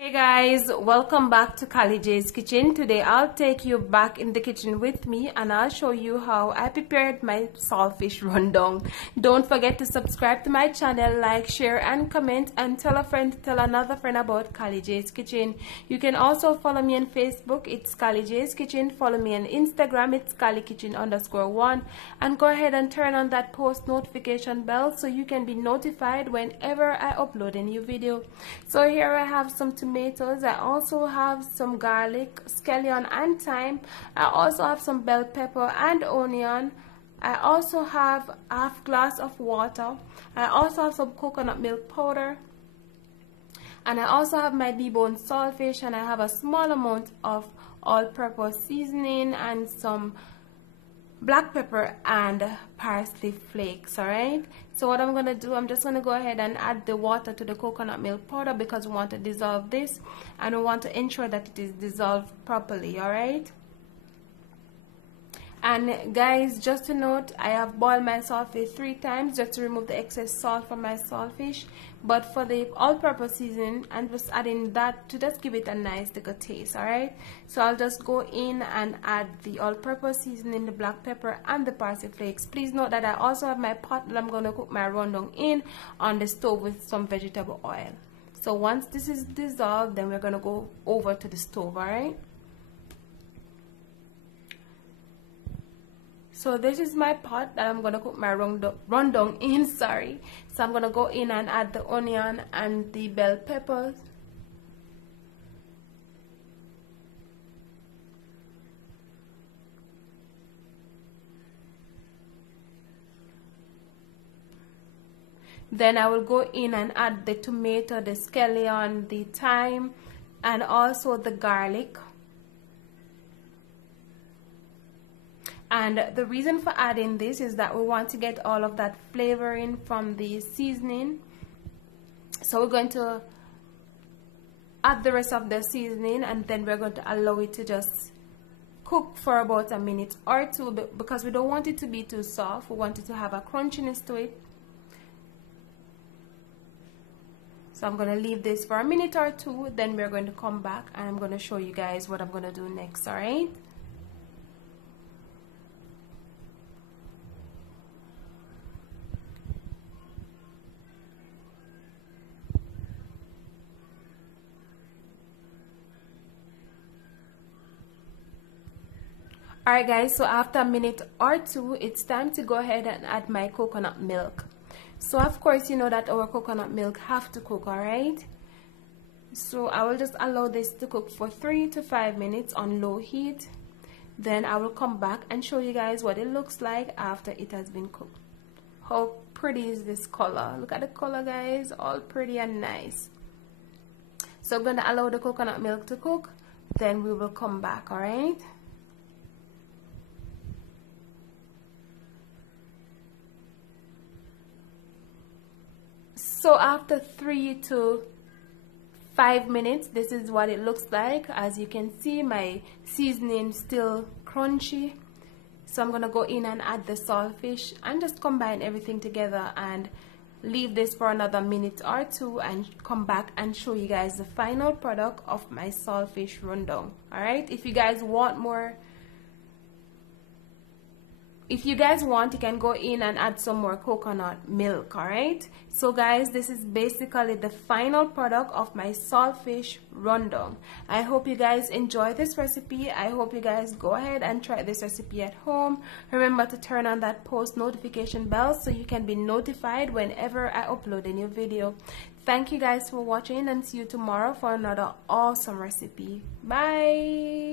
Hey guys, welcome back to Kali J's Kitchen. Today I'll take you back in the kitchen with me and I'll show you how I prepared my saltfish rundown. Don't forget to subscribe to my channel, like, share and comment, and tell a friend to tell another friend about Kali J's Kitchen. You can also follow me on Facebook, it's Kali J's Kitchen. Follow me on Instagram, it's KaliKitchen_1, and go ahead and turn on that post notification bell so you can be notified whenever I upload a new video. So here I have some tomatoes. I also have some garlic, scallion and thyme. I also have some bell pepper and onion. I also have half glass of water. I also have some coconut milk powder. And I also have my deboned saltfish, and I have a small amount of all-purpose seasoning and some black pepper and parsley flakes. Alright, so what I'm gonna do, I'm just gonna go ahead and add the water to the coconut milk powder because we want to dissolve this and we want to ensure that it is dissolved properly. Alright, and guys, just to note, I have boiled my saltfish 3 times just to remove the excess salt from my saltfish. But for the all-purpose seasoning, I'm just adding that to just give it a nice little taste. Alright, so I'll just go in and add the all-purpose seasoning, the black pepper and the parsley flakes. Please note that I also have my pot that I'm going to cook my rundown in on the stove with some vegetable oil. So once this is dissolved, then we're going to go over to the stove. Alright, so this is my pot that I'm gonna cook my rundown in. Sorry. So I'm gonna go in and add the onion and the bell peppers. Then I will go in and add the tomato, the scallion, the thyme, and also the garlic. And the reason for adding this is that we want to get all of that flavoring from the seasoning. So we're going to add the rest of the seasoning and then we're going to allow it to just cook for about a minute or two because we don't want it to be too soft. We want it to have a crunchiness to it. So I'm going to leave this for a minute or two, then we're going to come back and I'm going to show you guys what I'm going to do next. Alright, alright guys, so after a minute or two, it's time to go ahead and add my coconut milk. So of course you know that our coconut milk have to cook. Alright, so I will just allow this to cook for 3 to 5 minutes on low heat. Then I will come back and show you guys what it looks like after it has been cooked. How pretty is this color? Look at the color guys, all pretty and nice. So I'm gonna allow the coconut milk to cook, then we will come back. Alright, so after 3 to 5 minutes, this is what it looks like. As you can see, my seasoning still crunchy. So I'm gonna go in and add the saltfish and just combine everything together and leave this for another minute or two and come back and show you guys the final product of my saltfish rundown. Alright, if you guys want more, if you guys want, you can go in and add some more coconut milk. Alright, so guys, this is basically the final product of my saltfish rundown. I hope you guys enjoy this recipe. I hope you guys go ahead and try this recipe at home. Remember to turn on that post notification bell so you can be notified whenever I upload a new video. Thank you guys for watching and see you tomorrow for another awesome recipe. Bye.